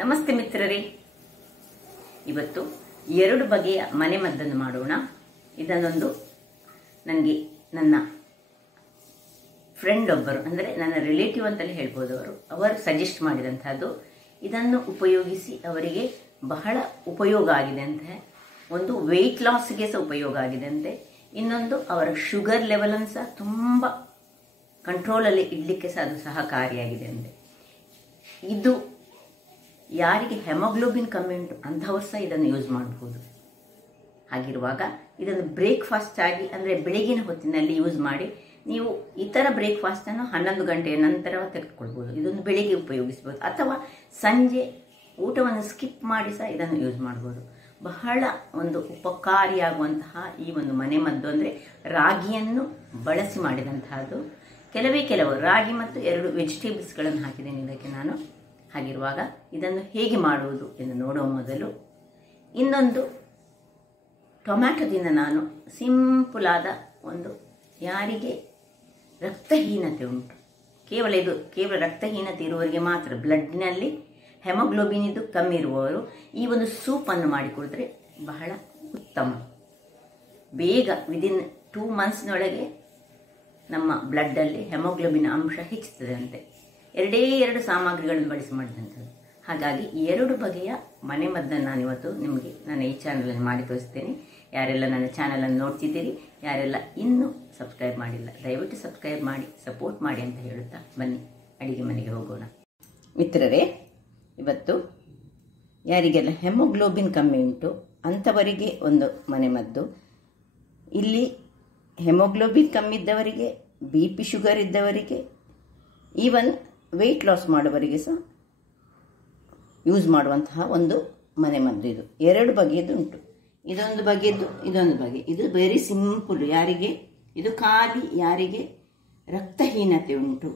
ನಮಸ್ತೆ ಮಿತ್ರರೇ, ಇವತ್ತು ಎರಡು ಬಗೆಯ ಮನೆಮದ್ದನ್ನು ಮಾಡೋಣ. ಇದನ್ನೊಂದು ನನಗೆ ನನ್ನ ಫ್ರೆಂಡ್ ಒಬ್ಬರು, ಅಂದರೆ ನನ್ನ ರಿಲೇಟಿವ್ ಅಂತಲೇ ಹೇಳ್ಬೋದು, ಅವರು ಸಜೆಸ್ಟ್ ಮಾಡಿದಂಥದ್ದು. ಇದನ್ನು ಉಪಯೋಗಿಸಿ ಅವರಿಗೆ ಬಹಳ ಉಪಯೋಗ ಆಗಿದೆ ಅಂತೆ. ಒಂದು ವೆಯ್ಟ್ ಲಾಸ್ಗೆ ಸಹ ಉಪಯೋಗ ಆಗಿದೆ ಅಂತೆ. ಇನ್ನೊಂದು ಅವರ ಶುಗರ್ ಲೆವೆಲನ್ನು ಸಹ ತುಂಬ ಕಂಟ್ರೋಲಲ್ಲಿ ಇಡಲಿಕ್ಕೆ ಸಹ ಅದು ಸಹಕಾರಿಯಾಗಿದೆ ಅಂತೆ. ಇದು ಯಾರಿಗೆ ಹೆಮೋಗ್ಲೋಬಿನ್ ಕಮ್ಮಿ ಉಂಟು ಅಂಥವ್ರು ಸಹ ಇದನ್ನು ಯೂಸ್ ಮಾಡಬಹುದು. ಹಾಗಿರುವಾಗ ಇದನ್ನು ಬ್ರೇಕ್ಫಾಸ್ಟ್ ಆಗಿ, ಅಂದರೆ ಬೆಳಗಿನ ಹೊತ್ತಿನಲ್ಲಿ ಯೂಸ್ ಮಾಡಿ ನೀವು ಇತರ ಬ್ರೇಕ್ಫಾಸ್ಟನ್ನು 11 ಗಂಟೆಯ ನಂತರ ತೆಗೆದುಕೊಳ್ಬೋದು. ಇದನ್ನು ಬೆಳಿಗ್ಗೆ ಉಪಯೋಗಿಸ್ಬೋದು, ಅಥವಾ ಸಂಜೆ ಊಟವನ್ನು ಸ್ಕಿಪ್ ಮಾಡಿ ಸಹ ಇದನ್ನು ಯೂಸ್ ಮಾಡ್ಬೋದು. ಬಹಳ ಒಂದು ಉಪಕಾರಿಯಾಗುವಂತಹ ಈ ಒಂದು ಮನೆಮದ್ದು, ಅಂದರೆ ರಾಗಿಯನ್ನು ಬಳಸಿ ಮಾಡಿದಂತಹದ್ದು. ಕೆಲವು ರಾಗಿ ಮತ್ತು 2 ವೆಜಿಟೇಬಲ್ಸ್ಗಳನ್ನು ಹಾಕಿದ್ದೇನೆ ಇದಕ್ಕೆ ನಾನು. ಹಾಗಿರುವಾಗ ಇದನ್ನು ಹೇಗೆ ಮಾಡುವುದು ಎಂದು ನೋಡುವ ಮೊದಲು ಇನ್ನೊಂದು ಟೊಮ್ಯಾಟೊದಿಂದ ನಾನು ಸಿಂಪಲ್ ಆದ ಒಂದು, ಯಾರಿಗೆ ರಕ್ತಹೀನತೆ ಉಂಟು, ಕೇವಲ ರಕ್ತಹೀನತೆ ಇರುವವರಿಗೆ ಮಾತ್ರ, ಬ್ಲಡ್ನಲ್ಲಿ ಹೆಮೋಗ್ಲೋಬಿನ್ ಇದು ಕಮ್ಮಿ ಇರುವವರು ಈ ಒಂದು ಸೂಪನ್ನು ಮಾಡಿಕೊಡಿದ್ರೆ ಬಹಳ ಉತ್ತಮ. ಬೇಗ ವಿದಿನ್ 2 ಮಂತ್ಸ್ನೊಳಗೆ ನಮ್ಮ ಬ್ಲಡ್ಡಲ್ಲಿ ಹೆಮೋಗ್ಲೋಬಿನ್ ಅಂಶ ಹೆಚ್ಚುತ್ತದೆ ಅಂತೆ. 2 ಸಾಮಗ್ರಿಗಳನ್ನು ಬಳಸಿ ಮಾಡಿದಂಥದ್ದು. ಹಾಗಾಗಿ 2 ಬಗೆಯ ಮನೆಮದ್ದನ್ನು ನಾನಿವತ್ತು ನಿಮಗೆ ನನ್ನ ಈ ಚಾನಲಲ್ಲಿ ಮಾಡಿ ತೋರಿಸ್ತೇನೆ. ಯಾರೆಲ್ಲ ನನ್ನ ಚಾನಲನ್ನು ನೋಡ್ತಿದ್ದೀರಿ, ಯಾರೆಲ್ಲ ಇನ್ನೂ ಸಬ್ಸ್ಕ್ರೈಬ್ ಮಾಡಿಲ್ಲ, ದಯವಿಟ್ಟು ಸಬ್ಸ್ಕ್ರೈಬ್ ಮಾಡಿ ಸಪೋರ್ಟ್ ಮಾಡಿ ಅಂತ ಹೇಳುತ್ತಾ ಬನ್ನಿ ಅಡಿಗೆ ಮನೆಗೆ ಹೋಗೋಣ. ಮಿತ್ರರೇ, ಇವತ್ತು ಯಾರಿಗೆಲ್ಲ ಹೆಮೋಗ್ಲೋಬಿನ್ ಕಮ್ಮಿ ಉಂಟು ಅಂಥವರಿಗೆ ಒಂದು ಮನೆಮದ್ದು. ಇಲ್ಲಿ ಹೆಮೋಗ್ಲೋಬಿನ್ ಕಮ್ಮಿ ಇದ್ದವರಿಗೆ, BP ಶುಗರ್ ಇದ್ದವರಿಗೆ, ಈವನ್ ವೆಯ್ಟ್ ಲಾಸ್ ಮಾಡುವವರಿಗೆ ಸಹ ಯೂಸ್ ಮಾಡುವಂತಹ ಒಂದು ಮನೆಮದ್ದು. ಇದು 2 ಬಗೆಯದ್ದು ಉಂಟು. ಇದೊಂದು ಬಗೆಯದ್ದು, ಇದೊಂದು ಬಗೆ. ಇದು ವೆರಿ ಸಿಂಪಲ್. ಯಾರಿಗೆ ಇದು ಖಾಲಿ ಯಾರಿಗೆ ರಕ್ತಹೀನತೆ ಉಂಟು,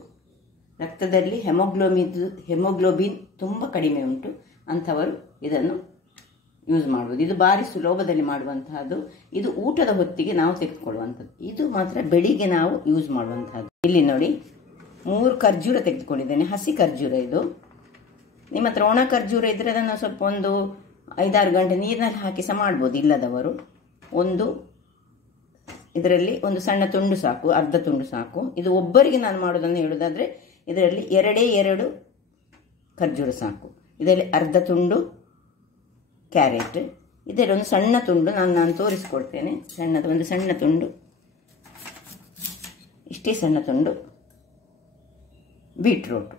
ರಕ್ತದಲ್ಲಿ ಹೆಮೋಗ್ಲೋಬಿನ್ ತುಂಬ ಕಡಿಮೆ ಉಂಟು ಅಂಥವರು ಇದನ್ನು ಯೂಸ್ ಮಾಡುವುದು. ಇದು ಭಾರಿ ಸುಲಭದಲ್ಲಿ ಮಾಡುವಂತಹದ್ದು. ಇದು ಊಟದ ಹೊತ್ತಿಗೆ ನಾವು ತೆಗೆದುಕೊಳ್ಳುವಂಥದ್ದು. ಇದು ಮಾತ್ರ ಬೆಳಿಗ್ಗೆ ನಾವು ಯೂಸ್ ಮಾಡುವಂತಹದ್ದು. ಇಲ್ಲಿ ನೋಡಿ, 3 ಖರ್ಜೂರ ತೆಗೆದುಕೊಂಡಿದ್ದೇನೆ, ಹಸಿ ಖರ್ಜೂರ. ಇದು ನಿಮ್ಮ ಹತ್ರ ಒಣ ಖರ್ಜೂರ ಇದ್ರೆ ಅದನ್ನು ಸ್ವಲ್ಪ ಒಂದು 5-6 ಗಂಟೆ ನೀರಿನಲ್ಲಿ ಹಾಕಿ ಸಹ ಮಾಡ್ಬೋದು, ಇಲ್ಲದವರು. ಇದರಲ್ಲಿ ಒಂದು ಸಣ್ಣ ತುಂಡು ಸಾಕು, ಅರ್ಧ ತುಂಡು ಸಾಕು. ಇದು ಒಬ್ಬರಿಗೆ ನಾನು ಮಾಡೋದನ್ನು ಹೇಳೋದಾದ್ರೆ ಇದರಲ್ಲಿ 2 ಖರ್ಜೂರ ಸಾಕು. ಇದರಲ್ಲಿ ಅರ್ಧ ತುಂಡು ಕ್ಯಾರೆಟ್, ಇದರಲ್ಲಿ ಒಂದು ಸಣ್ಣ ತುಂಡು ನಾನು ತೋರಿಸ್ಕೊಡ್ತೇನೆ. ಒಂದು ಸಣ್ಣ ತುಂಡು, ಇಷ್ಟೇ ಸಣ್ಣ ತುಂಡು ಬೀಟ್ರೂಟ್.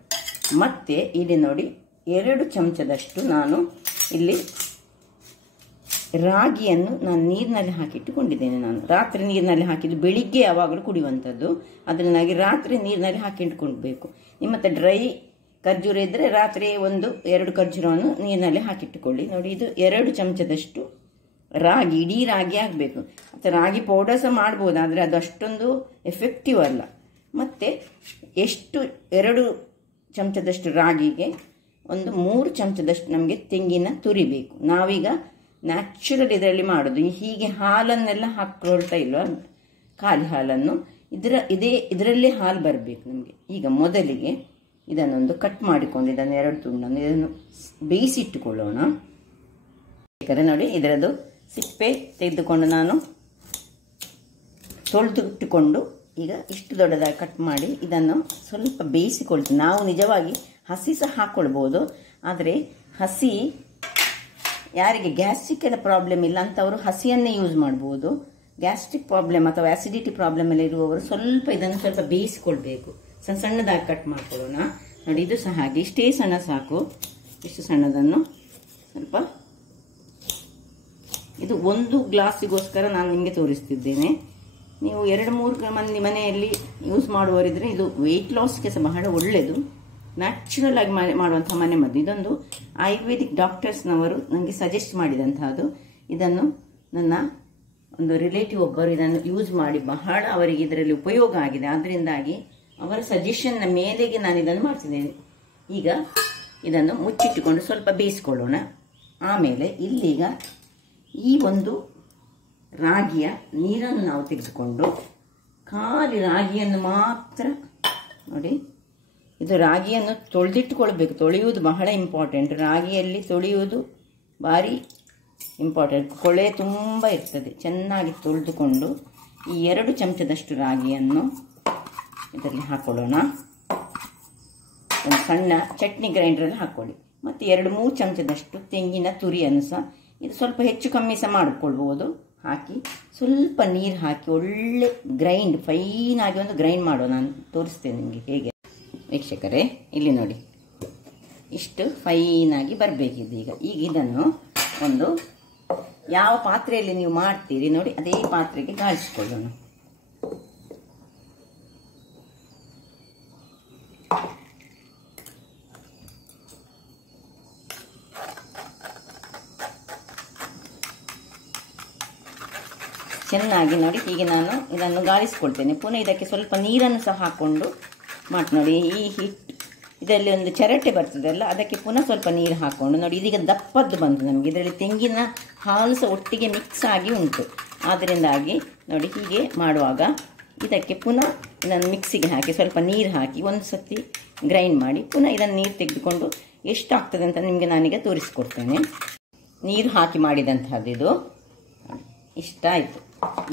ಮತ್ತೆ ಇಲ್ಲಿ ನೋಡಿ 2 ಚಮಚದಷ್ಟು ನಾನು ಇಲ್ಲಿ ರಾಗಿಯನ್ನು ನಾನು ನೀರಿನಲ್ಲಿ ಹಾಕಿಟ್ಟುಕೊಂಡಿದ್ದೇನೆ. ನಾನು ರಾತ್ರಿ ನೀರಿನಲ್ಲಿ ಹಾಕಿದ್ದು, ಬೆಳಿಗ್ಗೆ ಯಾವಾಗಲೂ ಕುಡಿಯುವಂಥದ್ದು. ಅದನ್ನು ನನಗೆ ರಾತ್ರಿ ನೀರಿನಲ್ಲಿ ಹಾಕಿಟ್ಟುಕೊಳ್ಬೇಕು. ನಿಮ್ಮ ಹತ್ರ ಡ್ರೈ ಖರ್ಜೂರ ಇದ್ದರೆ ರಾತ್ರಿ 1-2 ಖರ್ಜೂರವನ್ನು ನೀರಿನಲ್ಲಿ ಹಾಕಿಟ್ಟುಕೊಳ್ಳಿ. ನೋಡಿ, ಇದು 2 ಚಮಚದಷ್ಟು ರಾಗಿ, ಇಡೀ ರಾಗಿ ಆಗಬೇಕು. ಮತ್ತು ರಾಗಿ ಪೌಡರ್ ಸಹ ಮಾಡ್ಬೋದು, ಆದರೆ ಅದು ಅಷ್ಟೊಂದು ಎಫೆಕ್ಟಿವ್ ಅಲ್ಲ. ಮತ್ತು 2 ಚಮಚದಷ್ಟು ರಾಗಿಗೆ 3 ಚಮಚದಷ್ಟು ನಮಗೆ ತೆಂಗಿನ ತುರಿ ಬೇಕು. ನಾವೀಗ ನ್ಯಾಚುರಲ್ ಇದರಲ್ಲಿ ಮಾಡೋದು. ಹೀಗೆ ಹಾಲನ್ನೆಲ್ಲ ಹಾಕೊಳ್ತಾ ಇಲ್ವಾ, ಖಾಲಿ ಹಾಲನ್ನು, ಇದರಲ್ಲೇ ಹಾಲು ಬರಬೇಕು ನಮಗೆ. ಈಗ ಮೊದಲಿಗೆ ಇದನ್ನೊಂದು ಕಟ್ ಮಾಡಿಕೊಂಡು ಇದನ್ನು 2 ತುಂಡನ್ನು ಇದನ್ನು ಬೇಯಿಸಿಟ್ಟುಕೊಳ್ಳೋಣ. ಯಾಕಂದರೆ ನೋಡಿ, ಇದರದ್ದು ಸಿಪ್ಪೆ ತೆಗೆದುಕೊಂಡು ನಾನು ತೊಳೆದಿಟ್ಟುಕೊಂಡು ಈಗ ಇಷ್ಟು ದೊಡ್ಡದಾಗಿ ಕಟ್ ಮಾಡಿ ಇದನ್ನು ಸ್ವಲ್ಪ ಬೇಯಿಸಿಕೊಳ್ತೀನಿ. ನಾವು ನಿಜವಾಗಿ ಹಸಿ ಸಹ ಹಾಕ್ಕೊಳ್ಬೋದು, ಆದರೆ ಹಸಿ ಯಾರಿಗೆ ಗ್ಯಾಸ್ಟ್ರಿಕ್ ಎಲ್ಲ ಪ್ರಾಬ್ಲಮ್ ಇಲ್ಲ ಅಂಥವರು ಹಸಿಯನ್ನೇ ಯೂಸ್ ಮಾಡ್ಬೋದು. ಗ್ಯಾಸ್ಟ್ರಿಕ್ ಪ್ರಾಬ್ಲಮ್ ಅಥವಾ ಆಸಿಡಿಟಿ ಪ್ರಾಬ್ಲಮ್ ಎಲ್ಲ ಇರುವವರು ಇದನ್ನು ಸ್ವಲ್ಪ ಬೇಯಿಸಿಕೊಳ್ಬೇಕು. ಸಣ್ಣದಾಗಿ ಕಟ್ ಮಾಡ್ಕೊಳ್ಳೋಣ. ನೋಡಿ, ಇದು ಸಹ ಹಾಗೆ ಇಷ್ಟೇ ಸಣ್ಣ ಸಾಕು. ಇಷ್ಟು ಸಣ್ಣದನ್ನು ಸ್ವಲ್ಪ, ಇದು 1 ಗ್ಲಾಸಿಗೋಸ್ಕರ ನಾನು ನಿಮಗೆ ತೋರಿಸ್ತಿದ್ದೇನೆ. ನೀವು 2-3 ಮಂದಿ ಮನೆಯಲ್ಲಿ ಯೂಸ್ ಮಾಡುವವರಿದ್ರೆ ಇದು ವೆಯ್ಟ್ ಲಾಸ್ಗೆ ಸಹ ಬಹಳ ಒಳ್ಳೆಯದು. ನ್ಯಾಚುರಲ್ ಆಗಿ ಮಾಡುವಂಥ ಮನೆಮದ್ದು. ಇದೊಂದು ಆಯುರ್ವೇದಿಕ್ ಡಾಕ್ಟರ್ಸ್ನವರು ನನಗೆ ಸಜೆಸ್ಟ್ ಮಾಡಿದಂತಹದ್ದು. ಇದನ್ನು ನನ್ನ ಒಂದು ರಿಲೇಟಿವ್ ಒಬ್ಬರು ಇದನ್ನು ಯೂಸ್ ಮಾಡಿ ಬಹಳ ಅವರಿಗೆ ಇದರಲ್ಲಿ ಉಪಯೋಗ ಆಗಿದೆ. ಅದರಿಂದಾಗಿ ಅವರ ಸಜೆಷನ್ನ ಮೇಲೆಗೆ ನಾನು ಇದನ್ನು ಮಾಡ್ತಿದ್ದೇನೆ. ಈಗ ಇದನ್ನು ಮುಚ್ಚಿಟ್ಟುಕೊಂಡು ಸ್ವಲ್ಪ ಬೇಯಿಸ್ಕೊಳ್ಳೋಣ. ಆಮೇಲೆ ಇಲ್ಲೀಗ ಈ ಒಂದು ರಾಗಿಯ ನೀರನ್ನು ನಾವು ತೆಗೆದುಕೊಂಡು ಖಾಲಿ ರಾಗಿಯನ್ನು ಮಾತ್ರ ನೋಡಿ ಇದು ರಾಗಿಯನ್ನು ತೊಳೆದಿಟ್ಟುಕೊಳ್ಬೇಕು. ತೊಳೆಯುವುದು ಬಹಳ ಇಂಪಾರ್ಟೆಂಟ್. ರಾಗಿಯಲ್ಲಿ ತೊಳೆಯುವುದು ಭಾರಿ ಇಂಪಾರ್ಟೆಂಟ್. ಕೊಳೆ ತುಂಬ ಇರ್ತದೆ. ಚೆನ್ನಾಗಿ ತೊಳೆದುಕೊಂಡು ಈ 2 ಚಮಚದಷ್ಟು ರಾಗಿಯನ್ನು ಇದರಲ್ಲಿ ಹಾಕೊಳ್ಳೋಣ. ಒಂದು ಸಣ್ಣ ಚಟ್ನಿ ಗ್ರೈಂಡ್ರಲ್ಲಿ ಹಾಕ್ಕೊಳ್ಳಿ. ಮತ್ತು 2-3 ಚಮಚದಷ್ಟು ತೆಂಗಿನ ತುರಿಯನ್ನು ಸಹ, ಇದು ಸ್ವಲ್ಪ ಹೆಚ್ಚು ಕಮ್ಮಿ ಸಹ ಮಾಡಿಕೊಳ್ಬೋದು, ಹಾಕಿ ಸ್ವಲ್ಪ ನೀರು ಹಾಕಿ ಒಳ್ಳೆ ಗ್ರೈಂಡ್, ಫೈನಾಗಿ ಒಂದು ಗ್ರೈಂಡ್ ಮಾಡೋ. ನಾನು ತೋರಿಸ್ತೇನೆ ನಿಮಗೆ ಹೇಗೆ. ವೀಕ್ಷಕರೇ, ಇಲ್ಲಿ ನೋಡಿ, ಇಷ್ಟು ಫೈನಾಗಿ ಬರಬೇಕಿದೆ. ಈಗ ಇದನ್ನು ಒಂದು ಯಾವ ಪಾತ್ರೆಯಲ್ಲಿ ನೀವು ಮಾಡ್ತೀರಿ ನೋಡಿ, ಅದೇ ಪಾತ್ರೆಗೆ ಗಾಳಿಸ್ಕೊಳ್ಳೋಣ. ಚೆನ್ನಾಗಿ ನೋಡಿ, ಹೀಗೆ ನಾನು ಇದನ್ನು ಗಾಳಿಸ್ಕೊಳ್ತೇನೆ. ಪುನಃ ಇದಕ್ಕೆ ಸ್ವಲ್ಪ ನೀರನ್ನು ಸಹ ಹಾಕ್ಕೊಂಡು ನೋಡಿ. ಈ ಹಿಟ್ಟು ಇದರಲ್ಲಿ ಒಂದು ಚರಟೆ ಬರ್ತದಲ್ಲ, ಅದಕ್ಕೆ ಪುನಃ ಸ್ವಲ್ಪ ನೀರು ಹಾಕ್ಕೊಂಡು ನೋಡಿ. ಇದೀಗ ದಪ್ಪದ್ದು ಬಂತು ನಮಗೆ. ಇದರಲ್ಲಿ ತೆಂಗಿನ ಹಾಲು ಸಹ ಒಟ್ಟಿಗೆ ಮಿಕ್ಸ್ ಆಗಿ ಉಂಟು. ಆದ್ದರಿಂದಾಗಿ ನೋಡಿ, ಹೀಗೆ ಮಾಡುವಾಗ ಇದಕ್ಕೆ ಪುನಃ ಇದನ್ನು ಮಿಕ್ಸಿಗೆ ಹಾಕಿ ಸ್ವಲ್ಪ ನೀರು ಹಾಕಿ ಒಂದು ಸತಿ ಗ್ರೈಂಡ್ ಮಾಡಿ ಪುನಃ ಇದನ್ನು ನೀರು ತೆಗೆದುಕೊಂಡು ಎಷ್ಟಾಗ್ತದೆ ಅಂತ ನಿಮಗೆ ನಾನೀಗ ತೋರಿಸ್ಕೊಡ್ತೇನೆ. ನೀರು ಹಾಕಿ ಮಾಡಿದಂಥದ್ದು ಇದು ಇಷ್ಟ ಆಯಿತು.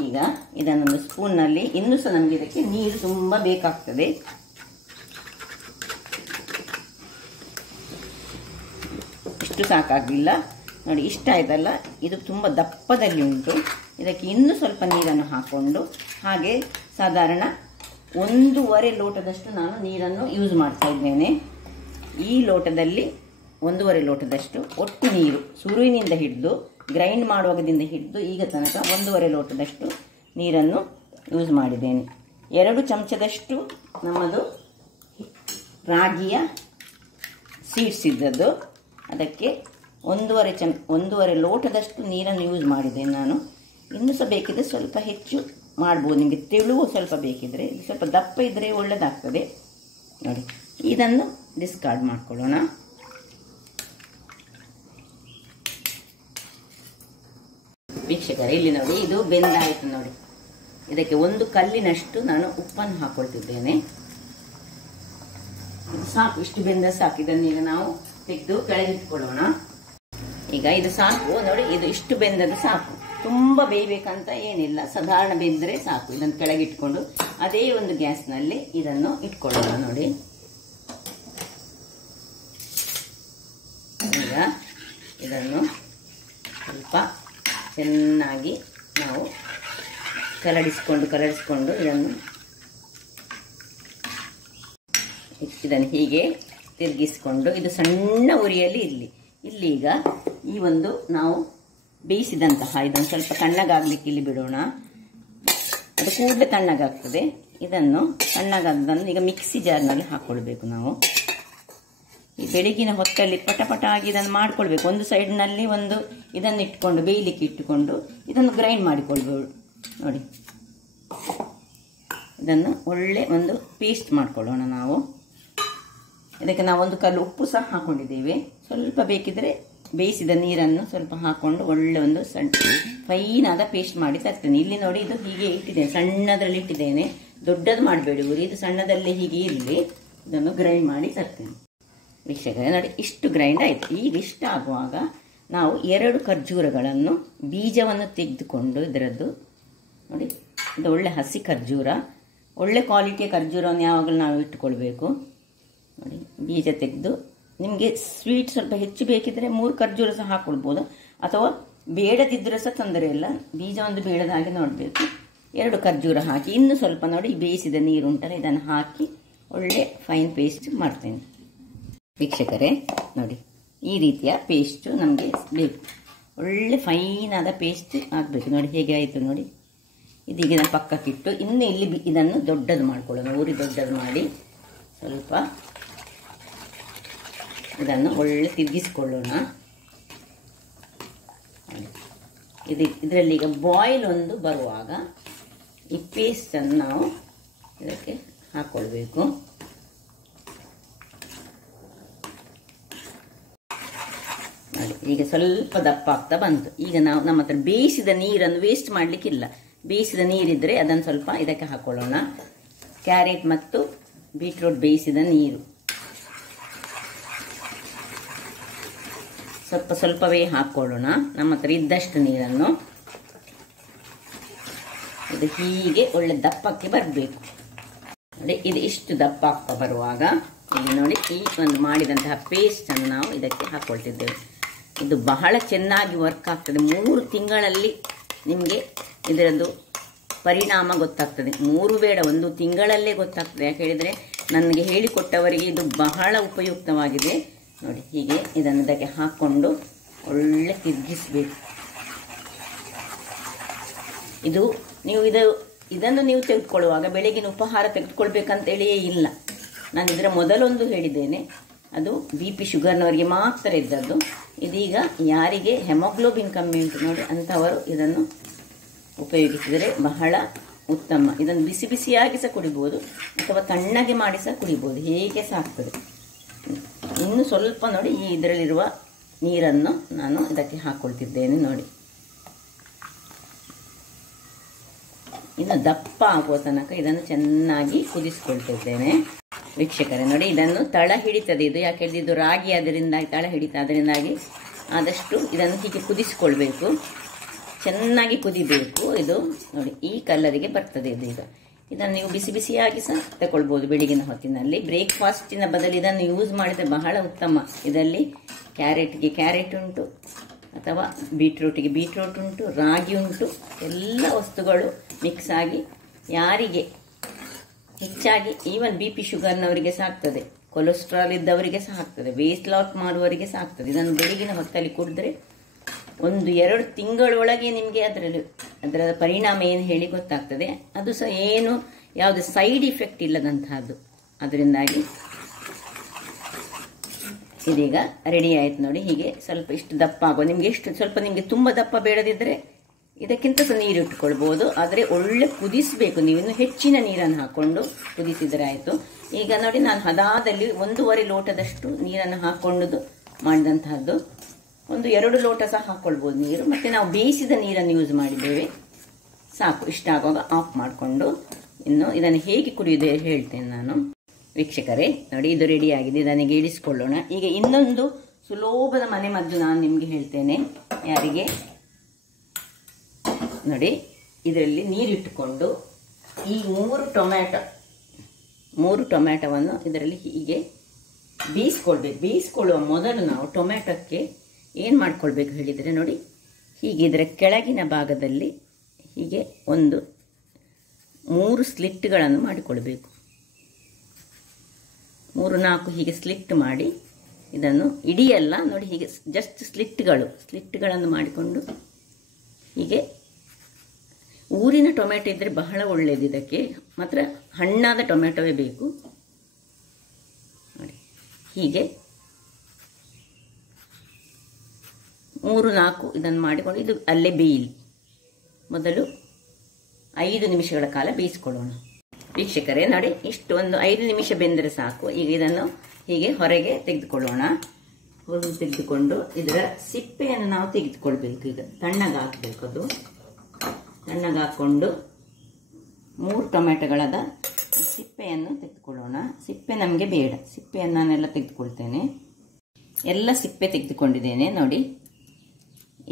ಈಗ ಇದನ್ನೊಂದು ಸ್ಪೂನ್ನಲ್ಲಿ, ಇನ್ನೂ ಸಹ ನಮಗೆ ಇದಕ್ಕೆ ನೀರು ತುಂಬ ಬೇಕಾಗ್ತದೆ. ಇಷ್ಟು ಸಾಕಾಗಲಿಲ್ಲ ನೋಡಿ, ಇಷ್ಟ ಆಯ್ತಲ್ಲ. ಇದು ತುಂಬ ದಪ್ಪದಲ್ಲಿ ಉಂಟು. ಇದಕ್ಕೆ ಇನ್ನೂ ಸ್ವಲ್ಪ ನೀರನ್ನು ಹಾಕ್ಕೊಂಡು, ಹಾಗೆ ಸಾಧಾರಣ 1.5 ಲೋಟದಷ್ಟು ನಾನು ನೀರನ್ನು ಯೂಸ್ ಮಾಡ್ತಾ ಇದ್ದೇನೆ. ಈ ಲೋಟದಲ್ಲಿ 1.5 ಲೋಟದಷ್ಟು ಒಟ್ಟು ನೀರು, ಸುರುವಿನಿಂದ ಹಿಡಿದು ಗ್ರೈಂಡ್ ಮಾಡುವಾಗದಿಂದ ಹಿಡಿದು ಈಗ ತನಕ 1.5 ಲೋಟದಷ್ಟು ನೀರನ್ನು ಯೂಸ್ ಮಾಡಿದ್ದೇನೆ. 2 ಚಮಚದಷ್ಟು ನಮ್ಮದು ರಾಗಿಯ ಸೀಡ್ಸ್ ಇದ್ದದ್ದು, ಅದಕ್ಕೆ 1.5 ಲೋಟದಷ್ಟು ನೀರನ್ನು ಯೂಸ್ ಮಾಡಿದ್ದೇನೆ ನಾನು. ಇನ್ನೂ ಸಹ ಬೇಕಿದ್ರೆ ಸ್ವಲ್ಪ ಹೆಚ್ಚು ಮಾಡ್ಬೋದು, ನಿಮಗೆ ತೆಳುವು ಸ್ವಲ್ಪ ಬೇಕಿದ್ರೆ. ಇದು ಸ್ವಲ್ಪ ದಪ್ಪ ಇದ್ದರೆ ಒಳ್ಳೆಯದಾಗ್ತದೆ ನೋಡಿ. ಇದನ್ನು ಡಿಸ್ಕಾರ್ಡ್ ಮಾಡ್ಕೊಳ್ಳೋಣ. ವೀಕ್ಷಕರೇ, ಇಲ್ಲಿ ನೋಡಿ, ಇದು ಬೆಂದಾಯಿತು ನೋಡಿ. ಇದಕ್ಕೆ 1 ಕಲ್ಲಿನಷ್ಟು ನಾನು ಉಪ್ಪನ್ನು ಹಾಕೊಳ್ತಿದ್ದೇನೆ. ಇದು ಸಾಕು, ಇಷ್ಟು ಬೆಂದ ಸಾಕು. ಇದನ್ನು ಈಗ ನಾವು ತೆಗೆದು ಕೆಳಗಿಟ್ಕೊಳ್ಳೋಣ. ಈಗ ಇದು ಸಾಕು ನೋಡಿ, ಇದು ಇಷ್ಟು ಬೆಂದದ್ದು ಸಾಕು. ತುಂಬ ಬೇಯಬೇಕಂತ ಏನಿಲ್ಲ, ಸಾಧಾರಣ ಬೆಂದರೆ ಸಾಕು. ಇದನ್ನು ಕೆಳಗಿಟ್ಕೊಂಡು ಅದೇ ಒಂದು ಗ್ಯಾಸ್ನಲ್ಲಿ ಇದನ್ನು ಇಟ್ಕೊಳ್ಳೋಣ ನೋಡಿ. ಈಗ ಇದನ್ನು ಸ್ವಲ್ಪ ಚೆನ್ನಾಗಿ ನಾವು ಕರಡಿಸ್ಕೊಂಡು ಇದನ್ನು ಹೀಗೆ ತಿರುಗಿಸ್ಕೊಂಡು, ಇದು ಸಣ್ಣ ಉರಿಯಲ್ಲಿ ಇಲ್ಲಿ ಈಗ ಈ ಒಂದು ನಾವು ಬೇಯಿಸಿದಂತಹ ಇದನ್ನು ಸ್ವಲ್ಪ ತಣ್ಣಗಾಗ್ಲಿಕ್ಕೆ ಇಲ್ಲಿ ಬಿಡೋಣ. ಅದು ಕೂಡಲೇ ತಣ್ಣಗಾಗ್ತದೆ. ಇದನ್ನು ತಣ್ಣಗಾಗದನ್ನು ಈಗ ಮಿಕ್ಸಿ ಜಾರ್ನಲ್ಲಿ ಹಾಕ್ಕೊಳ್ಬೇಕು ನಾವು. ಈ ಬೆಳಗಿನ ಹೊತ್ತಲ್ಲಿ ಪಟ ಆಗಿ ಇದನ್ನು ಮಾಡ್ಕೊಳ್ಬೇಕು. ಒಂದು ಸೈಡ್ನಲ್ಲಿ ಒಂದು ಇದನ್ನು ಇಟ್ಕೊಂಡು ಬೇಯಲಿಕ್ಕೆ ಇಟ್ಟುಕೊಂಡು ಇದನ್ನು ಗ್ರೈಂಡ್ ಮಾಡಿಕೊಳ್ಬೋದು ನೋಡಿ. ಇದನ್ನು ಒಳ್ಳೆ ಒಂದು ಪೇಸ್ಟ್ ಮಾಡ್ಕೊಳ್ಳೋಣ ನಾವು. ಇದಕ್ಕೆ ನಾವು 1 ಕಲ್ಲು ಉಪ್ಪು ಸಹ ಹಾಕೊಂಡಿದ್ದೇವೆ. ಸ್ವಲ್ಪ ಬೇಕಿದ್ರೆ ಬೇಯಿಸಿದ ನೀರನ್ನು ಸ್ವಲ್ಪ ಹಾಕ್ಕೊಂಡು ಒಳ್ಳೆ ಒಂದು ಫೈನಾದ ಪೇಸ್ಟ್ ಮಾಡಿ ತರ್ತೇನೆ. ಇಲ್ಲಿ ನೋಡಿ, ಇದು ಹೀಗೆ ಇಟ್ಟಿದ್ದೇನೆ, ಸಣ್ಣದರಲ್ಲಿ ಇಟ್ಟಿದ್ದೇನೆ. ದೊಡ್ಡದು ಮಾಡಬೇಡಿ ಉರಿ, ಇದು ಸಣ್ಣದಲ್ಲೇ ಹೀಗೆ ಇರಲಿ. ಇದನ್ನು ಗ್ರೈಂಡ್ ಮಾಡಿ ತರ್ತೇನೆ. ವೀಕ್ಷಕರೇ ನೋಡಿ, ಇಷ್ಟು ಗ್ರೈಂಡ್ ಆಯಿತು. ಈಗ ಇಷ್ಟ ಆಗುವಾಗ ನಾವು 2 ಖರ್ಜೂರಗಳನ್ನು ಬೀಜವನ್ನು ತೆಗೆದುಕೊಂಡು, ಇದರದ್ದು ನೋಡಿ, ಇದು ಒಳ್ಳೆ ಹಸಿ ಖರ್ಜೂರ, ಒಳ್ಳೆ ಕ್ವಾಲಿಟಿಯ ಖರ್ಜೂರವನ್ನು ಯಾವಾಗಲೂ ನಾವು ಇಟ್ಟುಕೊಳ್ಬೇಕು ನೋಡಿ. ಬೀಜ ತೆಗೆದು, ನಿಮಗೆ ಸ್ವೀಟ್ ಸ್ವಲ್ಪ ಹೆಚ್ಚು ಬೇಕಿದ್ರೆ 3 ಖರ್ಜೂರ ಸಹ ಹಾಕ್ಕೊಳ್ಬೋದು, ಅಥವಾ ಬೇಡದಿದ್ದರೆ ಸಹ ತೊಂದರೆ ಇಲ್ಲ. ಬೀಜ ಒಂದು ಬೇಡದ ಹಾಗೆ ನೋಡಬೇಕು. 2 ಖರ್ಜೂರ ಹಾಕಿ, ಇನ್ನು ಸ್ವಲ್ಪ ನೋಡಿ ಬೇಯಿಸಿದ ನೀರು ಉಂಟಲ್ಲ, ಇದನ್ನು ಹಾಕಿ ಒಳ್ಳೆ ಫೈನ್ ಪೇಸ್ಟ್ ಮಾಡ್ತೇನೆ. ವೀಕ್ಷಕರೇ ನೋಡಿ, ಈ ರೀತಿಯ ಪೇಸ್ಟು ನಮಗೆ ಬೇಕು. ಒಳ್ಳೆ ಫೈನಾದ ಪೇಸ್ಟ್ ಆಗಬೇಕು ನೋಡಿ. ಹೇಗೆ ಆಯಿತು ನೋಡಿ. ಇದೀಗ ನಾನು ಪಕ್ಕಕ್ಕಿಟ್ಟು, ಇನ್ನು ಇಲ್ಲಿ ಇದನ್ನು ದೊಡ್ಡದು ಮಾಡ್ಕೊಳ್ಳೋಣ. ಉರಿ ದೊಡ್ಡದು ಮಾಡಿ ಸ್ವಲ್ಪ ಇದನ್ನು ಒಳ್ಳೆ ತಿರುಗಿಸಿಕೊಳ್ಳೋಣ. ಇದರಲ್ಲಿ ಈಗ ಬಾಯ್ಲ್ ಒಂದು ಬರುವಾಗ ಈ ಪೇಸ್ಟನ್ನು ನಾವು ಇದಕ್ಕೆ ಹಾಕ್ಕೊಳ್ಬೇಕು. ನೋಡಿ, ಈಗ ಸ್ವಲ್ಪ ದಪ್ಪ ಆಗ್ತಾ ಬಂತು. ಈಗ ನಾವು ನಮ್ಮ ಹತ್ರ ಬೇಯಿಸಿದ ನೀರನ್ನು ವೇಸ್ಟ್ ಮಾಡಲಿಕ್ಕಿಲ್ಲ. ಬೇಯಿಸಿದ ನೀರಿದ್ದರೆ ಅದನ್ನು ಸ್ವಲ್ಪ ಇದಕ್ಕೆ ಹಾಕ್ಕೊಳ್ಳೋಣ. ಕ್ಯಾರೆಟ್ ಮತ್ತು ಬೀಟ್ರೂಟ್ ಬೇಯಿಸಿದ ನೀರು ಸ್ವಲ್ಪ ಸ್ವಲ್ಪವೇ ಹಾಕ್ಕೊಳ್ಳೋಣ. ನಮ್ಮ ಹತ್ರ ಇದ್ದಷ್ಟು ನೀರನ್ನು. ಇದು ಹೀಗೆ ಒಳ್ಳೆ ದಪ್ಪಕ್ಕೆ ಬರಬೇಕು ನೋಡಿ. ಇದು ಇಷ್ಟು ದಪ್ಪ ಆಗ್ತಾ ಬರುವಾಗ ಇಲ್ಲಿ ನೋಡಿ ಈ ಒಂದು ಮಾಡಿದಂತಹ ಪೇಸ್ಟನ್ನು ನಾವು ಇದಕ್ಕೆ ಹಾಕ್ಕೊಳ್ತಿದ್ದೇವೆ. ಇದು ಬಹಳ ಚೆನ್ನಾಗಿ ವರ್ಕ್ ಆಗ್ತದೆ. 3 ತಿಂಗಳಲ್ಲಿ ನಿಮಗೆ ಇದರದ್ದು ಪರಿಣಾಮ ಗೊತ್ತಾಗ್ತದೆ. 3 ಬೇಡ, 1 ತಿಂಗಳಲ್ಲೇ ಗೊತ್ತಾಗ್ತದೆ. ಯಾಕೆ ಹೇಳಿದರೆ ನನಗೆ ಹೇಳಿಕೊಟ್ಟವರಿಗೆ ಇದು ಬಹಳ ಉಪಯುಕ್ತವಾಗಿದೆ. ನೋಡಿ ಹೀಗೆ ಇದನ್ನು ಇದಕ್ಕೆ ಹಾಕ್ಕೊಂಡು ಒಳ್ಳೆ ತಿರುಗಿಸಬೇಕು. ಇದನ್ನು ನೀವು ತೆಗೆದುಕೊಳ್ಳುವಾಗ ಬೆಳಗಿನ ಉಪಹಾರ ತೆಗೆದುಕೊಳ್ಬೇಕಂತೇಳಿಯೇ ಇಲ್ಲ. ನಾನು ಇದರ ಮೊದಲೊಂದು ಹೇಳಿದ್ದೇನೆ, ಅದು BP ಶುಗರ್ನವರಿಗೆ ಮಾತ್ರ ಇದ್ದದ್ದು. ಇದೀಗ ಯಾರಿಗೆ ಹೆಮೋಗ್ಲೋಬಿನ್ ಕಮ್ಮಿ ಉಂಟು ನೋಡಿ ಅಂಥವರು ಇದನ್ನು ಉಪಯೋಗಿಸಿದರೆ ಬಹಳ ಉತ್ತಮ. ಇದನ್ನು ಬಿಸಿ ಬಿಸಿಯಾಗಿ ಸಹ ಕುಡಿಬೋದು ಅಥವಾ ತಣ್ಣಗೆ ಮಾಡಿ ಸಹ ಕುಡಿಬೋದು, ಹೇಗೆ ಸಹ ಆಗ್ತದೆ. ಇನ್ನು ಸ್ವಲ್ಪ ನೋಡಿ ಈ ಇದರಲ್ಲಿರುವ ನೀರನ್ನು ನಾನು ಇದಕ್ಕೆ ಹಾಕ್ಕೊಳ್ತಿದ್ದೇನೆ ನೋಡಿ. ಇನ್ನು ದಪ್ಪ ಆಗುವ ತನಕ ಇದನ್ನು ಚೆನ್ನಾಗಿ ಕುದಿಸ್ಕೊಳ್ತಿದ್ದೇನೆ ವೀಕ್ಷಕರೇ. ನೋಡಿ ಇದನ್ನು ತಳ ಹಿಡಿತದೆ ಇದು, ಯಾಕೆ ಹೇಳಿದ್ರೆ ಇದು ರಾಗಿ ಅದರಿಂದಾಗಿ ತಳ ಹಿಡಿತ, ಅದರಿಂದಾಗಿ ಆದಷ್ಟು ಇದನ್ನು ಹೀಗೆ ಕುದಿಸ್ಕೊಳ್ಬೇಕು, ಚೆನ್ನಾಗಿ ಕುದಿಬೇಕು. ಇದು ನೋಡಿ ಈ ಕಲರಿಗೆ ಬರ್ತದೆ ಇದು. ಈಗ ಇದನ್ನು ನೀವು ಬಿಸಿ ಬಿಸಿಯಾಗಿ ಸಹ ತಗೊಳ್ಬೋದು ಬೆಳಗಿನ ಹೊತ್ತಿನಲ್ಲಿ. ಬ್ರೇಕ್ಫಾಸ್ಟಿನ ಬದಲು ಇದನ್ನು ಯೂಸ್ ಮಾಡಿದರೆ ಬಹಳ ಉತ್ತಮ. ಇದರಲ್ಲಿ ಕ್ಯಾರೆಟ್ಗೆ ಕ್ಯಾರೆಟ್ ಉಂಟು, ಅಥವಾ ಬೀಟ್ರೂಟಿಗೆ ಬೀಟ್ರೂಟ್ ಉಂಟು, ರಾಗಿ ಉಂಟು, ಎಲ್ಲ ವಸ್ತುಗಳು ಮಿಕ್ಸ್ ಆಗಿ ಯಾರಿಗೆ ಹೆಚ್ಚಾಗಿ ಈವನ್ BP ಶುಗರ್ನವರಿಗೆ ಸಹ ಆಗ್ತದೆ, ಕೊಲೆಸ್ಟ್ರಾಲ್ ಇದ್ದವರಿಗೆ ಸಹ ಆಗ್ತದೆ, ವೇಟ್ ಲಾಸ್ ಮಾಡುವವರಿಗೆ ಸಹ ಆಗ್ತದೆ. ಇದನ್ನು ಬೆಳಗಿನ ಹೊತ್ತಲ್ಲಿ ಕುಡಿದ್ರೆ 1-2 ತಿಂಗಳೊಳಗೆ ನಿಮಗೆ ಅದರ ಪರಿಣಾಮ ಏನು ಹೇಳಿ ಗೊತ್ತಾಗ್ತದೆ. ಅದು ಸಹ ಯಾವುದೇ ಸೈಡ್ ಇಫೆಕ್ಟ್ ಇಲ್ಲದಂತಹದ್ದು. ಅದರಿಂದಾಗಿ ಇದೀಗ ರೆಡಿ ಆಯ್ತು ನೋಡಿ. ಹೀಗೆ ಸ್ವಲ್ಪ ಇಷ್ಟು ದಪ್ಪ ಆಗುವ, ನಿಮಗೆ ಸ್ವಲ್ಪ ನಿಮಗೆ ತುಂಬ ದಪ್ಪ ಬೇಡದಿದ್ದರೆ ಇದಕ್ಕಿಂತ ಸಹ ನೀರು ಇಟ್ಕೊಳ್ಬೋದು. ಆದರೆ ಒಳ್ಳೆ ಕುದಿಸಬೇಕು, ನೀವು ಇನ್ನು ಹೆಚ್ಚಿನ ನೀರನ್ನು ಹಾಕ್ಕೊಂಡು ಕುದಿಸಿದರೆ ಆಯಿತು. ಈಗ ನೋಡಿ ನಾನು ಹದಾದಲ್ಲಿ 1.5 ಲೋಟದಷ್ಟು ನೀರನ್ನು ಹಾಕ್ಕೊಂಡು ಮಾಡಿದಂತಹದ್ದು. 1-2 ಲೋಟ ಸಹ ಹಾಕ್ಕೊಳ್ಬೋದು ನೀರು. ಮತ್ತು ನಾವು ಬೇಯಿಸಿದ ನೀರನ್ನು ಯೂಸ್ ಮಾಡಿದ್ದೇವೆ, ಸಾಕು. ಇಷ್ಟ ಆಗುವಾಗ ಆಫ್ ಮಾಡಿಕೊಂಡು ಇನ್ನು ಇದನ್ನು ಹೇಗೆ ಕುಡಿಯೋದು ಹೇಳ್ತೇನೆ ನಾನು ವೀಕ್ಷಕರೇ. ನೋಡಿ ಇದು ರೆಡಿ ಆಗಿದೆ, ಇದನ್ನು ಇಳಿಸ್ಕೊಳ್ಳೋಣ. ಈಗ ಇನ್ನೊಂದು ಸುಲಭದ ಮನೆಮದ್ದು ನಾನು ನಿಮಗೆ ಹೇಳ್ತೇನೆ. ಯಾರಿಗೆ ನೋಡಿ ಇದರಲ್ಲಿ ನೀರಿಟ್ಟುಕೊಂಡು ಈ 3 ಟೊಮ್ಯಾಟೊವನ್ನು ಇದರಲ್ಲಿ ಹೀಗೆ ಬೇಯಿಸ್ಕೊಳ್ಬೇಕು. ಬೇಯಿಸ್ಕೊಳ್ಳುವ ಮೊದಲು ನಾವು ಟೊಮ್ಯಾಟೊಕ್ಕೆ ಏನು ಮಾಡ್ಕೊಳ್ಬೇಕು ಹೇಳಿದರೆ ನೋಡಿ, ಹೀಗೆ ಇದರ ಕೆಳಗಿನ ಭಾಗದಲ್ಲಿ ಹೀಗೆ 3 ಸ್ಲಿಟ್ಗಳನ್ನು ಮಾಡಿಕೊಳ್ಬೇಕು. 3-4 ಹೀಗೆ ಸ್ಲಿಟ್ ಮಾಡಿ ಇದನ್ನು ಇಡಿಯಲ್ಲ ನೋಡಿ, ಹೀಗೆ ಜಸ್ಟ್ ಸ್ಲಿಟ್ಗಳನ್ನು ಮಾಡಿಕೊಂಡು ಹೀಗೆ. ಊರಿನ ಟೊಮೆಟೊ ಇದ್ದರೆ ಬಹಳ ಒಳ್ಳೆಯದು. ಇದಕ್ಕೆ ಮಾತ್ರ ಹಣ್ಣಾದ ಟೊಮೆಟೊವೇ ಬೇಕು ನೋಡಿ. ಹೀಗೆ 3-4 ಇದನ್ನು ಮಾಡಿಕೊಂಡು ಇದು ಅಲ್ಲೇ ಬೇಯಲಿ. ಮೊದಲು 5 ನಿಮಿಷಗಳ ಕಾಲ ಬೇಯಿಸ್ಕೊಳ್ಳೋಣ ವೀಕ್ಷಕರೇ. ನೋಡಿ ಇಷ್ಟು 5 ನಿಮಿಷ ಬೆಂದರೆ ಸಾಕು. ಈಗ ಇದನ್ನು ಹೀಗೆ ಹೊರಗೆ ತೆಗೆದುಕೊಳ್ಳೋಣ. ತೆಗೆದುಕೊಂಡು ಇದರ ಸಿಪ್ಪೆಯನ್ನು ನಾವು ತೆಗೆದುಕೊಳ್ಬೇಕು. ಈಗ ತಣ್ಣಗಾಕಬೇಕು. ಅದು ತಣ್ಣಗಾಕೊಂಡು 3 ಟೊಮೆಟೊಗಳದ ಸಿಪ್ಪೆಯನ್ನು ತೆಗೆದುಕೊಳ್ಳೋಣ. ಸಿಪ್ಪೆ ನಮಗೆ ಬೇಡ, ಸಿಪ್ಪೆಯನ್ನು ನಾನೆಲ್ಲ ತೆಗೆದುಕೊಳ್ತೇನೆ. ಎಲ್ಲ ಸಿಪ್ಪೆ ತೆಗೆದುಕೊಂಡಿದ್ದೇನೆ ನೋಡಿ.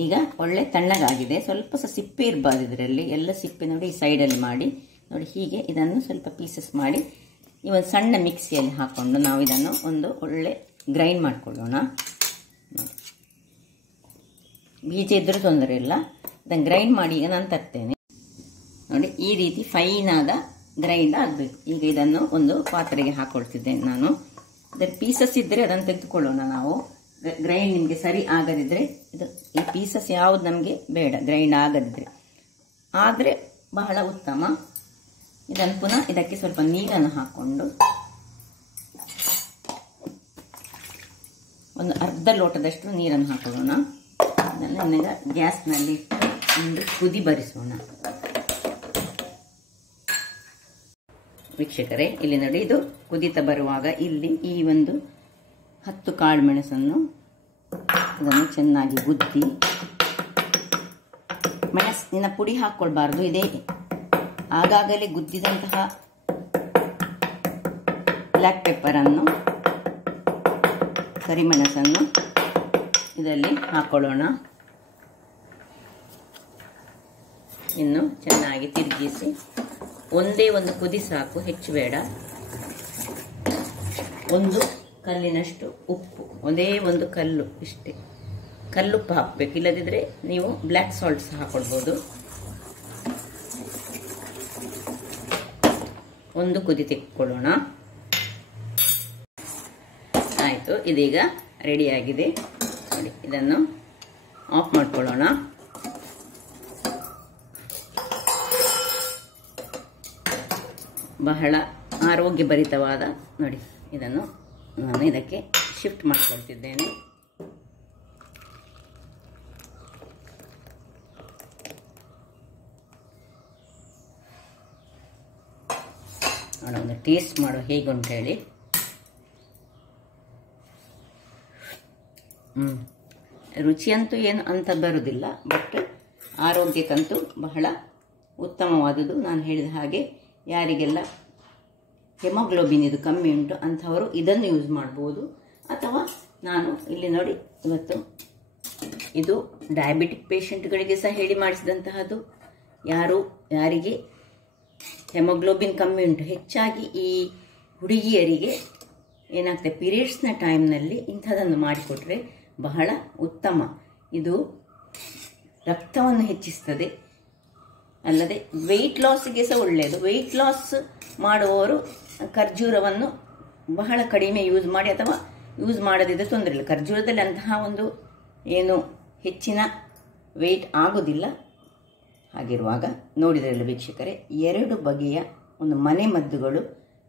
ಈಗ ಒಳ್ಳೆ ತಣ್ಣಗಾಗಿದೆ. ಸ್ವಲ್ಪ ಸಹ ಸಿಪ್ಪೆ ಇರಬಾರ್ದು ಇದರಲ್ಲಿ. ಎಲ್ಲ ಸಿಪ್ಪೆ ನೋಡಿ ಈ ಸೈಡಲ್ಲಿ ಮಾಡಿ ನೋಡಿ. ಹೀಗೆ ಇದನ್ನು ಸ್ವಲ್ಪ ಪೀಸಸ್ ಮಾಡಿ ಈ ಒಂದು ಸಣ್ಣ ಮಿಕ್ಸಿಯಲ್ಲಿ ಹಾಕ್ಕೊಂಡು ನಾವು ಇದನ್ನು ಒಳ್ಳೆ ಗ್ರೈಂಡ್ ಮಾಡಿಕೊಳ್ಳೋಣ. ಬೀಜ ಇದ್ರೂ ತೊಂದರೆ ಇಲ್ಲ, ಇದನ್ನು ಗ್ರೈಂಡ್ ಮಾಡಿ ಈಗ ನಾನು ತರ್ತೇನೆ ನೋಡಿ. ಈ ರೀತಿ ಫೈನಾದ ಗ್ರೈಂಡ್ ಆಗಬೇಕು. ಈಗ ಇದನ್ನು ಒಂದು ಪಾತ್ರೆಗೆ ಹಾಕೊಳ್ತಿದ್ದೇನೆ ನಾನು. ಇದರ ಪೀಸಸ್ ಇದ್ದರೆ ಅದನ್ನು ತೆಗೆದುಕೊಳ್ಳೋಣ ನಾವು. ಗ್ರೈಂಡ್ ನಿಮಗೆ ಸರಿ ಆಗದಿದ್ದರೆ ಈ ಪೀಸಸ್ ಯಾವುದು ನಮಗೆ ಬೇಡ, ಗ್ರೈಂಡ್ ಆಗದಿದ್ದರೆ. ಆದರೆ ಬಹಳ ಉತ್ತಮ. ಇದನ್ನು ಪುನಃ ಇದಕ್ಕೆ ಸ್ವಲ್ಪ ನೀರನ್ನು ಹಾಕ್ಕೊಂಡು ಒಂದು ಅರ್ಧ ಲೋಟದಷ್ಟು ನೀರನ್ನು ಹಾಕೊಳ್ಳೋಣ. ಇದನ್ನು ಈಗ ಗ್ಯಾಸ್ನಲ್ಲಿ ಒಂದು ಕುದಿ ಬರಿಸೋಣ ವೀಕ್ಷಕರೇ. ಇಲ್ಲಿ ನೋಡಿ ಇದು ಕುದಿತ ಬರುವಾಗ ಇಲ್ಲಿ ಈ ಒಂದು 10 ಕಾಳು ಮೆಣಸನ್ನು ಇದನ್ನು ಚೆನ್ನಾಗಿ ಗುದ್ದಿ, ಮೆಣಸಿನ ಪುಡಿ ಹಾಕ್ಕೊಳ್ಬಾರ್ದು, ಇದೇ ಆಗಾಗಲೇ ಗುದ್ದಿದಂತಹ ಬ್ಲ್ಯಾಕ್ ಪೆಪ್ಪರನ್ನು, ಕರಿಮೆಣಸನ್ನು ಇದರಲ್ಲಿ ಹಾಕೊಳ್ಳೋಣ. ಇನ್ನು ಚೆನ್ನಾಗಿ ತಿರುಗಿಸಿ ಒಂದೇ ಒಂದು ಕುದಿ ಸಾಕು, ಹೆಚ್ಚು ಬೇಡ. ಒಂದು ಕಲ್ಲಿನಷ್ಟು ಉಪ್ಪು, ಒಂದೇ ಒಂದು ಕಲ್ಲು, ಇಷ್ಟೇ ಕಲ್ಲುಪ್ಪು ಹಾಕಬೇಕು. ಇಲ್ಲದಿದ್ದರೆ ನೀವು ಬ್ಲ್ಯಾಕ್ ಸಾಲ್ಟ್ ಸಹ ಹಾಕೊಳ್ಬೋದು. ಒಂದು ಕುದಿ ತೆಕ್ಕೊಳ್ಳೋಣ. ಆಯಿತು, ಇದೀಗ ರೆಡಿಯಾಗಿದೆ ನೋಡಿ. ಇದನ್ನು ಆಫ್ ಮಾಡ್ಕೊಳ್ಳೋಣ. ಬಹಳ ಆರೋಗ್ಯಭರಿತವಾದ ನೋಡಿ, ಇದನ್ನು ನಾನು ಇದಕ್ಕೆ ಶಿಫ್ಟ್ ಮಾಡಿಕೊಳ್ತಿದ್ದೇನೆ. ಒಂದು ಟೇಸ್ಟ್ ಮಾಡೋ ಹೇಗುಂಟು ಹೇಳಿ. ರುಚಿಯಂತೂ ಏನು ಅಂತ ಬರುವುದಿಲ್ಲ, ಬಟ್ ಆರೋಗ್ಯಕ್ಕಂತೂ ಬಹಳ ಉತ್ತಮವಾದುದು. ನಾನು ಹೇಳಿದ ಹಾಗೆ ಯಾರಿಗೆಲ್ಲ ಹೆಮೋಗ್ಲೋಬಿನ್ ಇದು ಕಮ್ಮಿ ಉಂಟು ಅಂಥವರು ಇದನ್ನು ಯೂಸ್ ಮಾಡ್ಬೋದು. ಅಥವಾ ನಾನು ಇಲ್ಲಿ ನೋಡಿ, ಇವತ್ತು ಇದು ಡಯಾಬಿಟಿಕ್ ಪೇಷಂಟ್ಗಳಿಗೆ ಸಹ ಹೇಳಿ ಮಾಡಿಸಿದಂತಹದ್ದು. ಯಾರಿಗೆ ಹೆಮೋಗ್ಲೋಬಿನ್ ಕಮ್ಮಿ ಉಂಟು, ಹೆಚ್ಚಾಗಿ ಈ ಹುಡುಗಿಯರಿಗೆ ಏನಾಗ್ತದೆ, ಪೀರಿಯಡ್ಸ್ನ ಟೈಮ್ನಲ್ಲಿ ಇಂಥದನ್ನು ಮಾಡಿಕೊಟ್ರೆ ಬಹಳ ಉತ್ತಮ. ಇದು ರಕ್ತವನ್ನು ಹೆಚ್ಚಿಸ್ತದೆ, ಅಲ್ಲದೆ ವೆಯ್ಟ್ ಲಾಸ್ಗೆ ಸಹ ಒಳ್ಳೆಯದು. ವೆಯ್ಟ್ ಲಾಸ್ ಮಾಡುವವರು ಖರ್ಜೂರವನ್ನು ಬಹಳ ಕಡಿಮೆ ಯೂಸ್ ಮಾಡಿ, ಅಥವಾ ಯೂಸ್ ಮಾಡದಿದ್ದರೆ ತೊಂದರೆ ಇಲ್ಲ. ಖರ್ಜೂರದಲ್ಲಿ ಅಂತಹ ಒಂದು ಏನು ಹೆಚ್ಚಿನ ವೆಯ್ಟ್ ಆಗೋದಿಲ್ಲ. ಹಾಗಿರುವಾಗ ನೋಡಿದ್ರಲ್ಲ ವೀಕ್ಷಕರೇ, 2 ಬಗೆಯ ಒಂದು ಮನೆ ಮದ್ದುಗಳು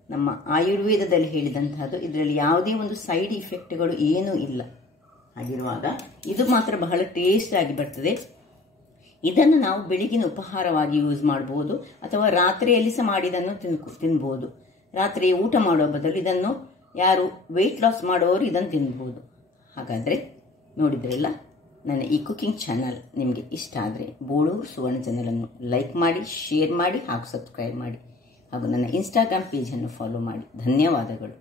ನಮ್ಮ ಆಯುರ್ವೇದದಲ್ಲಿ ಹೇಳಿದಂತಹದ್ದು. ಇದರಲ್ಲಿ ಯಾವುದೇ ಒಂದು ಸೈಡ್ ಇಫೆಕ್ಟ್ಗಳು ಏನೂ ಇಲ್ಲ. ಹಾಗಿರುವಾಗ ಇದು ಮಾತ್ರ ಬಹಳ ಟೇಸ್ಟ್ ಆಗಿ ಬರ್ತದೆ. ಇದನ್ನು ನಾವು ಬೆಳಗಿನ ಉಪಹಾರವಾಗಿ ಯೂಸ್ ಮಾಡಬಹುದು, ಅಥವಾ ರಾತ್ರಿಯಲ್ಲಿ ಸಹ ಮಾಡಿದನ್ನು ತಿನ್ಬೋದು. ರಾತ್ರಿ ಊಟ ಮಾಡುವ ಬದಲು ಇದನ್ನು ಯಾರು ವೆಯ್ಟ್ ಲಾಸ್ ಮಾಡುವವರು ಇದನ್ನು ತಿನ್ಬೋದು. ಹಾಗಾದರೆ ನೋಡಿದ್ರಲ್ಲ, ನನ್ನ ಈ ಕುಕಿಂಗ್ ಚಾನಲ್ ನಿಮಗೆ ಇಷ್ಟ ಆದರೆ ಬೋಳೂರು ಸುವರ್ಣ ಚಾನಲನ್ನು ಲೈಕ್ ಮಾಡಿ, ಶೇರ್ ಮಾಡಿ ಹಾಗೂ ಸಬ್ಸ್ಕ್ರೈಬ್ ಮಾಡಿ, ಹಾಗೂ ನನ್ನ ಇನ್ಸ್ಟಾಗ್ರಾಮ್ ಪೇಜನ್ನು ಫಾಲೋ ಮಾಡಿ. ಧನ್ಯವಾದಗಳು.